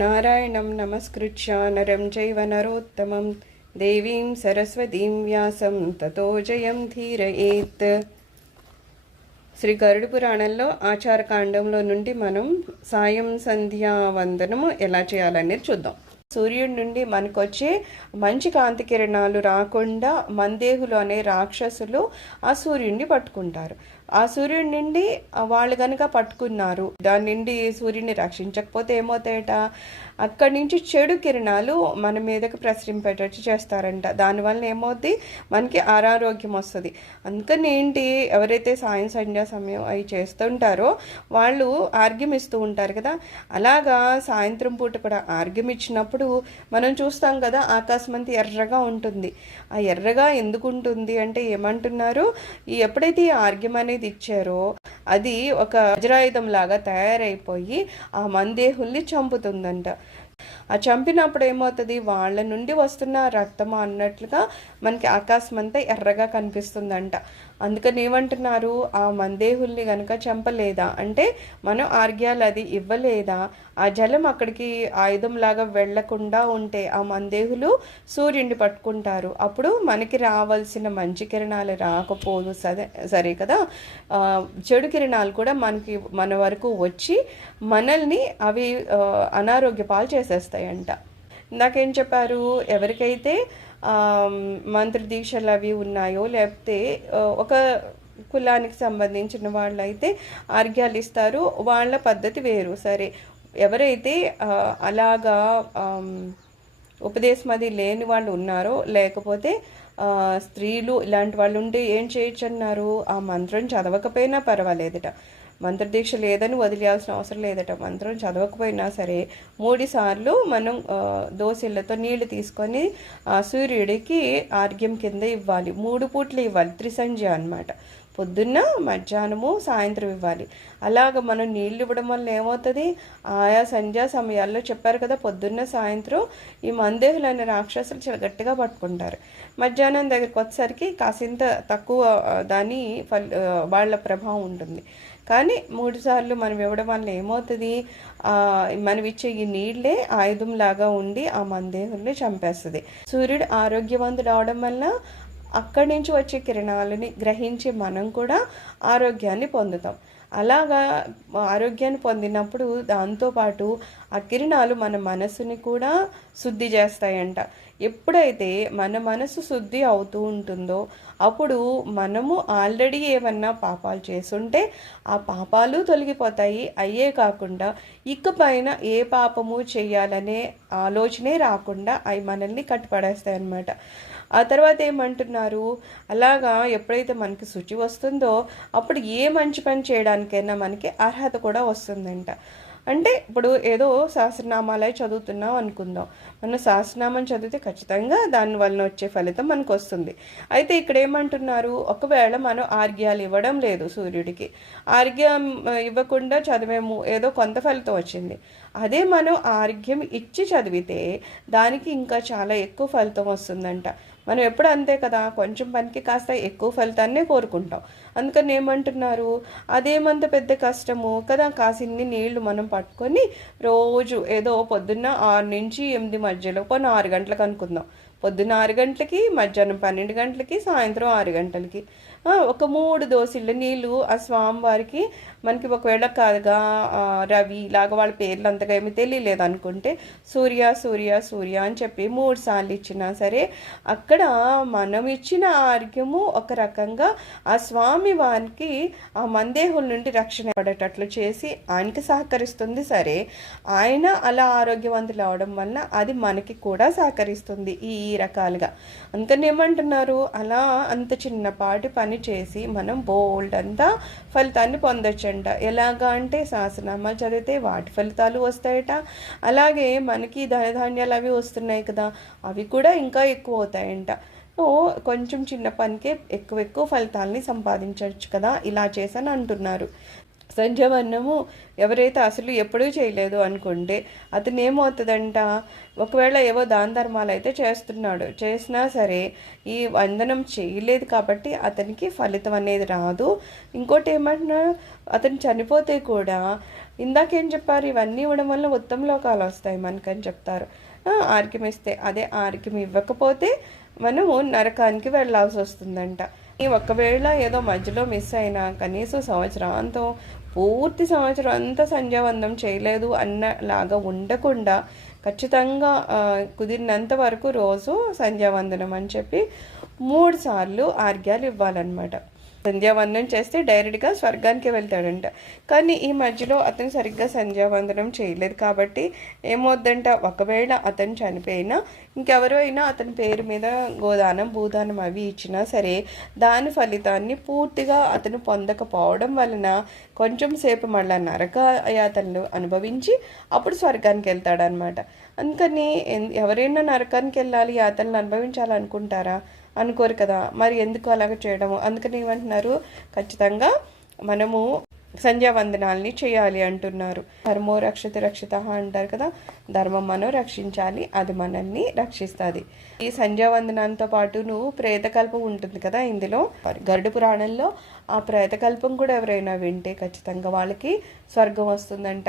నారాయణం నమస్కృత్య నరం చైవ నరోత్తమం దేవీం సరస్వతీం వ్యాసం తతో జయం ధీరయేత్. శ్రీ గరుడ పురాణంలో ఆచారకాండంలో నుండి మనం సాయం సంధ్యా వందనము ఎలా చేయాలనేది చూద్దాం. సూర్యుడి నుండి మనకొచ్చే మంచి కాంతి కిరణాలు రాకుండా మందేహులు అనే రాక్షసులు ఆ సూర్యుడిని పట్టుకుంటారు. ఆ సూర్యుడి నుండి వాళ్ళు కనుక పట్టుకున్నారు, దాని నుండి సూర్యుడిని రక్షించకపోతే ఏమవుతాయట, అక్కడి నుంచి చెడు కిరణాలు మన మీదకి ప్రసరింపేటట్టు చేస్తారంట. దానివల్ల ఏమవుద్ది, మనకి అనారోగ్యం వస్తుంది. అందుకని ఏంటి, ఎవరైతే సాయం సంధ్యా సమయం అవి చేస్తుంటారో వాళ్ళు ఆర్గ్యం ఇస్తూ ఉంటారు కదా, అలాగా సాయంత్రం పూట కూడా ఆర్గ్యం ఇచ్చినప్పుడు మనం చూస్తాం కదా, ఆకాశం అంతా ఎర్రగా ఉంటుంది. ఆ ఎర్రగా ఎందుకు ఉంటుంది అంటే ఏమంటున్నారు, ఎప్పుడైతే ఈ ఆర్గ్యం అనేది ఇచ్చారో అది ఒక వజ్రాయుధం లాగా తయారైపోయి ఆ మందేహుల్ని చంపుతుందంట. ఆ చంపినప్పుడు ఏమవుతుంది, వాళ్ళ నుండి వస్తున్న రక్తము అన్నట్లుగా మనకి ఆకాశం అంతా ఎర్రగా కనిపిస్తుందంట. అందుకని ఏమంటున్నారు, ఆ మందేహుల్ని కనుక చంపలేదా అంటే మనం ఆర్గ్యాలు అది ఇవ్వలేదా, ఆ జలం అక్కడికి ఆయుధంలాగా వెళ్లకుండా ఉంటే ఆ మందేహులు సూర్యుడిని పట్టుకుంటారు. అప్పుడు మనకి రావాల్సిన మంచి కిరణాలు రాకపోదు సరే కదా, చెడు కిరణాలు కూడా మన వరకు వచ్చి మనల్ని అవి అనారోగ్య పాలు చేసేస్తాయంట. ఇందాకేం చెప్పారు, ఎవరికైతే మంత్రదీక్షలు అవి ఉన్నాయో, లేకపోతే ఒక కులానికి సంబంధించిన వాళ్ళైతే ఆర్గ్యాలు ఇస్తారు, వాళ్ళ పద్ధతి వేరు. సరే, ఎవరైతే అలాగా ఉపదేశం అది లేని వాళ్ళు ఉన్నారో, లేకపోతే స్త్రీలు ఇలాంటి వాళ్ళు ఉంటే ఏం చేయొచ్చు అన్నారు, ఆ మంత్రం చదవకపోయినా పర్వాలేదట. మంత్రదీక్ష లేదని వదిలేయాల్సిన అవసరం లేదట. మంత్రం చదవకపోయినా సరే 3 సార్లు మనం దోశలతో నీళ్లు తీసుకొని సూర్యుడికి ఆర్గ్యం కింద ఇవ్వాలి. 3 పూట్లు ఇవ్వాలి, త్రిసంధ్య అనమాట. పొద్దున్న, మధ్యాహ్నము, సాయంత్రం ఇవ్వాలి. అలాగ మనం నీళ్ళు ఇవ్వడం వల్ల ఏమవుతుంది, ఆయా సంధ్యా సమయాల్లో చెప్పారు కదా, పొద్దున్న సాయంత్రం ఈ మందేహులైన రాక్షసులు చాలా గట్టిగా పట్టుకుంటారు. మధ్యాహ్నం దగ్గరికి వచ్చేసరికి కాసింత తక్కువ వాళ్ళ ప్రభావం ఉంటుంది. కానీ 3 సార్లు మనం ఇవ్వడం వల్ల ఏమవుతుంది, మనం ఇచ్చే ఈ నీళ్ళే ఆయుధంలాగా ఉండి ఆ మందేహుల్ని చంపేస్తుంది. సూర్యుడు ఆరోగ్యవంతుడు అవడం వల్ల అక్కడి నుంచి వచ్చే కిరణాలని గ్రహించి మనం కూడా ఆరోగ్యాన్ని పొందుతాం. అలాగా ఆరోగ్యాన్ని పొందినప్పుడు దాంతోపాటు ఆ కిరణాలు మన మనసుని కూడా శుద్ధి చేస్తాయంట. ఎప్పుడైతే మన మనసు శుద్ధి అవుతూ ఉంటుందో అప్పుడు మనము ఆల్రెడీ ఏమన్నా పాపాలు చేసుంటే ఆ పాపాలు తొలగిపోతాయి. అయ్యే కాకుండా ఇకపైన ఏ పాపము చేయాలనే ఆలోచనే రాకుండా అవి మనల్ని కట్టుపడేస్తాయి అన్నమాట. ఆ తర్వాత ఏమంటున్నారు, అలాగా ఎప్పుడైతే మనకి శుచి వస్తుందో అప్పుడు ఏ మంచి పని చేయడానికైనా మనకి అర్హత కూడా వస్తుందంట. అంటే ఇప్పుడు ఏదో సహస్రనామాలే చదువుతున్నాం అనుకుందాం, మనం సహస్రనామం చదివితే ఖచ్చితంగా దాని వలన వచ్చే ఫలితం మనకు వస్తుంది. అయితే ఇక్కడ ఏమంటున్నారు, ఒకవేళ మనం ఆర్గ్యాలు ఇవ్వడం లేదు సూర్యుడికి, ఆర్గ్యం ఇవ్వకుండా చదివేము, ఏదో కొంత ఫలితం వచ్చింది. అదే మనం ఆర్గ్యం ఇచ్చి చదివితే దానికి ఇంకా చాలా ఎక్కువ ఫలితం వస్తుందంట. మనం ఎప్పుడు అంతే కదా, కొంచెం పనికి కాస్త ఎక్కువ ఫలితాన్నే కోరుకుంటాం. అందుకని ఏమంటున్నారు, అదేమంత పెద్ద కష్టము కదా, కాసిన్ని నీళ్లు మనం పట్టుకొని రోజు ఏదో పొద్దున్న 6 నుంచి 8 మధ్యలో, 6 గంటలకు అనుకుందాం, పొద్దున్న 6 గంటలకి, మధ్యాహ్నం 12 గంటలకి, సాయంత్రం 6 గంటలకి ఒక 3 దోసిళ్ళ నీళ్ళు ఆ స్వామివారికి, మనకి ఒకవేళ కాదుగా రవి ఇలాగ వాళ్ళ పేర్లు అంతగా ఏమి తెలియలేదు అనుకుంటే సూర్య సూర్య సూర్య అని చెప్పి 3 సార్లు ఇచ్చినా సరే అక్కడ మనం ఇచ్చిన ఆర్గ్యము ఒక రకంగా ఆ స్వామి వారికి ఆ మందేహుల నుండి రక్షణ పడేటట్లు చేసి ఆయనకి సహకరిస్తుంది. సరే, ఆయన అలా ఆరోగ్యవంతులు అవడం వల్ల అది మనకి కూడా సహకరిస్తుంది ఈ రకాలుగా. అందుకని ఏమంటున్నారు, అలా అంత చిన్నపాటి పని చేసి మనం బోల్డ్ అంతా ఫలితాన్ని పొందొచ్చంట. ఎలాగా అంటే సహస్రనామాలు చదివితే వాటి ఫలితాలు వస్తాయట. అలాగే మనకి ధనధాన్యాలు అవి వస్తున్నాయి కదా, అవి కూడా ఇంకా ఎక్కువ అవుతాయంట. కొంచెం చిన్న పనికే ఎక్కువ ఫలితాలని సంపాదించవచ్చు కదా, ఇలా చేసని అంటున్నారు. సంధ్యావందనము ఎవరైతే అసలు ఎప్పుడూ చేయలేదు అనుకుంటే అతను ఏమవుతుందంట, ఒకవేళ ఏవో దాన ధర్మాలు అయితే చేస్తున్నాడు, చేసినా సరే ఈ వందనం చేయలేదు కాబట్టి అతనికి ఫలితం అనేది రాదు. ఇంకోటి ఏమంటున్నాడు, అతను చనిపోతే కూడా ఇందాకేం చెప్పారు, ఇవన్నీ ఇవ్వడం వల్ల ఉత్తమ లోకాలు వస్తాయి మనకని చెప్తారు. ఆర్గ్యం ఇస్తే, అదే ఆర్గ్యం ఇవ్వకపోతే మనము నరకానికి వెళ్ళాల్సి వస్తుందంట. ఈ ఒకవేళ ఏదో మధ్యలో మిస్ అయినా కనీసం సంవత్సరాంతం పూర్తి సంవత్సరం అంతా సంధ్యావందనం చేయలేదు అన్నలాగా ఉండకుండా ఖచ్చితంగా కుదిరినంత వరకు రోజు సంధ్యావందనం అని చెప్పి 3 సార్లు ఆర్గ్యాలు ఇవ్వాలన్నమాట. సంధ్యావందనం చేస్తే డైరెక్ట్గా స్వర్గానికి వెళ్తాడంట. కానీ ఈ మధ్యలో అతను సరిగ్గా సంధ్యావందనం చేయలేదు కాబట్టి ఏమవుద్దంట, ఒకవేళ అతను చనిపోయినా ఇంకెవరో అయినా అతని పేరు మీద గోదానం భూదానం అవి ఇచ్చినా సరే దాని ఫలితాన్ని పూర్తిగా అతను పొందకపోవడం వలన కొంచెం సేపు మళ్ళీ నరక యాతనలు అనుభవించి అప్పుడు స్వర్గానికి వెళ్తాడనమాట. అందుకని ఎవరైనా నరకానికి వెళ్ళాలి, యాతనలు అనుభవించాలనుకుంటారా? అనుకోరు కదా, మరి ఎందుకు అలాగ చేయడము? అందుకని ఏమంటున్నారు, ఖచ్చితంగా మనము సంధ్యావందనాల్ని చేయాలి అంటున్నారు. ధర్మో రక్షతి రక్షిత అంటారు కదా, ధర్మం మనం రక్షించాలి, అది మనల్ని రక్షిస్తుంది. ఈ సంధ్యావందనంతో పాటు నువ్వు ప్రేతకల్పం ఉంటుంది కదా ఇందులో, గరుడ పురాణంలో ఆ ప్రేతకల్పం కూడా ఎవరైనా వింటే ఖచ్చితంగా వాళ్ళకి స్వర్గం వస్తుందంట.